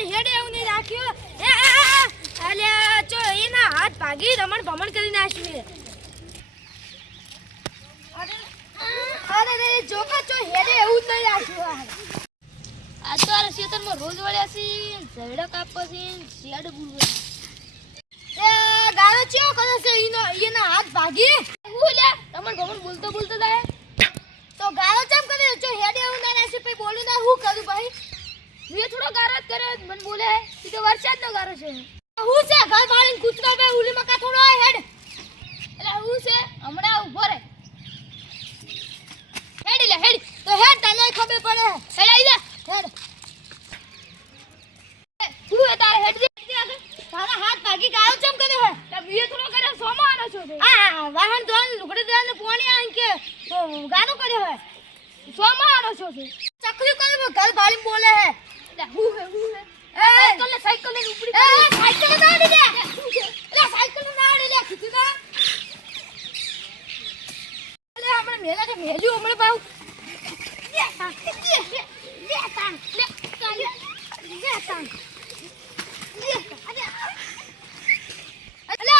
મારી હેડે એવું રાખ્યો. એ અલે ચો, એના હાથ ભાગી રમણ ભમણ કરી નાખ્યું અરે અરે જોકા ચો, હેડે એવું જ નહીં રાખ્યું આ. તો આ ખેતરમાં રોજ વળ્યા છે ઝેડા કાપવા છે શેડ ગુરવે એ ગાળો ચો કરો છે? ગારો જ કર્યો મને બોલે ઈ તો વરસાદનો ગારો છે. હું છે? ઘર બાળીને કૂતરો બે ઉલી મકા થોડો હેડ. એટલે હું છે? હમણાં ઊભો રે. હેડ લે હેડ. તો હેડ, તને ખબર પડે. હેડ, આઈ જા. હેડ. તું એ તારે હેડ દે. તારા હાથ ભાગી ગાયો ચમ કર્યો હે? તે બીએ થોડો કર્યો, સોમો આનો છો આ વાહન ધોન લુગડી ધોવાનું, પોણી આન કે ગાનો કર્યો હે. સોમો આનો છો ચકલી કર્યો ઘર બાળીને બોલે હે. એટલે હું હે હું હે સાયકલ ને સાયકલ ને ઉપડી એ સાયકલ ના આડી દે લે સાયકલ ના આડી લે કીધું ના અલે આપણે મેલા કે મેલ્યું હમણે પાઉ લે તાણ લે લે લે તાણ લે તાણ લે તાણ અરે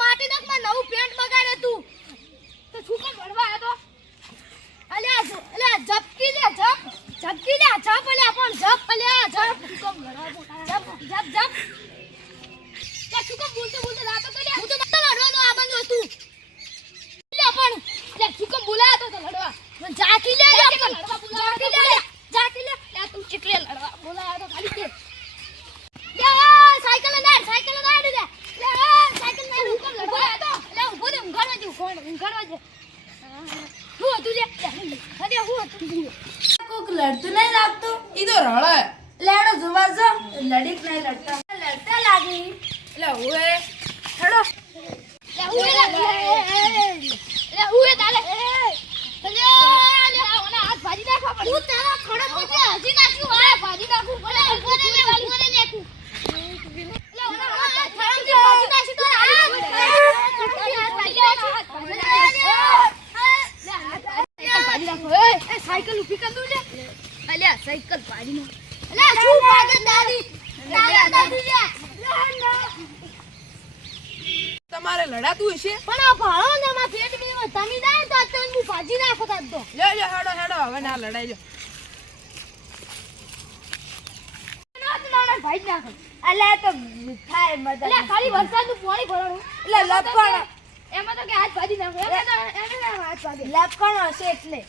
માટી નાખમાં નવું પેન્ટ બગાડે તું તો શું કામ ભણવા આવ્યો તો અલે આ જો- અલે આ ઝપકી લે ઝપ ઝપકી લે ઝપ અલે આ પણ આ ઝપ શું કામ ઝપ ઝપ ઝપ તે શું કામ બોલતો બોલતો રાતો કર્યા હું તો બધા લડવાનું આવવાનું હતું. લે પણ લે શું કામ બોલાયો તો લડવા. મને જાકી લે લે પણ. જાકી લે જાકી લે લે. તું ચીકલે લડવા. બોલાયો તો ખાલી કે. લે આ, સાયકલ ના સાયકલ ના લે. લે આ, સાયકલ ના હું કામ લડવા તો. લે ઊભો દે ઊંઘાડવા દે ઊંઘાડ- ઊંઘાડવા દે. હું હતું લે, અરે હું હતું કોક લડતું નહીં લાગતું. ઈ તો રળે લેડો જોવા જો. લડીક નહીં લડતા. લડતા લાગી. એટલે ઓએ હેડો. લે હું એ લે લે હું એ તાલે લે લે ઓના હાથ ભાજી નાખવા પડે હું તારા ખડક પછી હજી નાખ્યું હા ભાજી નાખું પડે ઊભો રે મે ઊભો રે લેકું લે ઓના હાથ ખડકથી ભાજી નાખી તો હાથ ભાજી નાખો સાયકલ ઊભી કર દઉં લે. અલ્યા સાયકલ પાડી નો અલ્યા શું પાડે દાદી? દાદા દાદી લે. તમારે લડાતું હશે? પણ આ ભાળો ને માં પેટ બે તમે ના તો આ તો હું ભાજી નાખો તાર તો. લે લે હેડો હેડો. હવે ના લડાઈ લો. ના ભાઈ નાખો. અલ્યા તો થાય મદદ એટલે ખાલી વરસાદનું પાણી ભરવાનું. એટલે લપકણ. એમાં તો કે હાથ ભાજી નાખો. એમાં તો એને હાથ ભાજી લપણ હશે એટલે.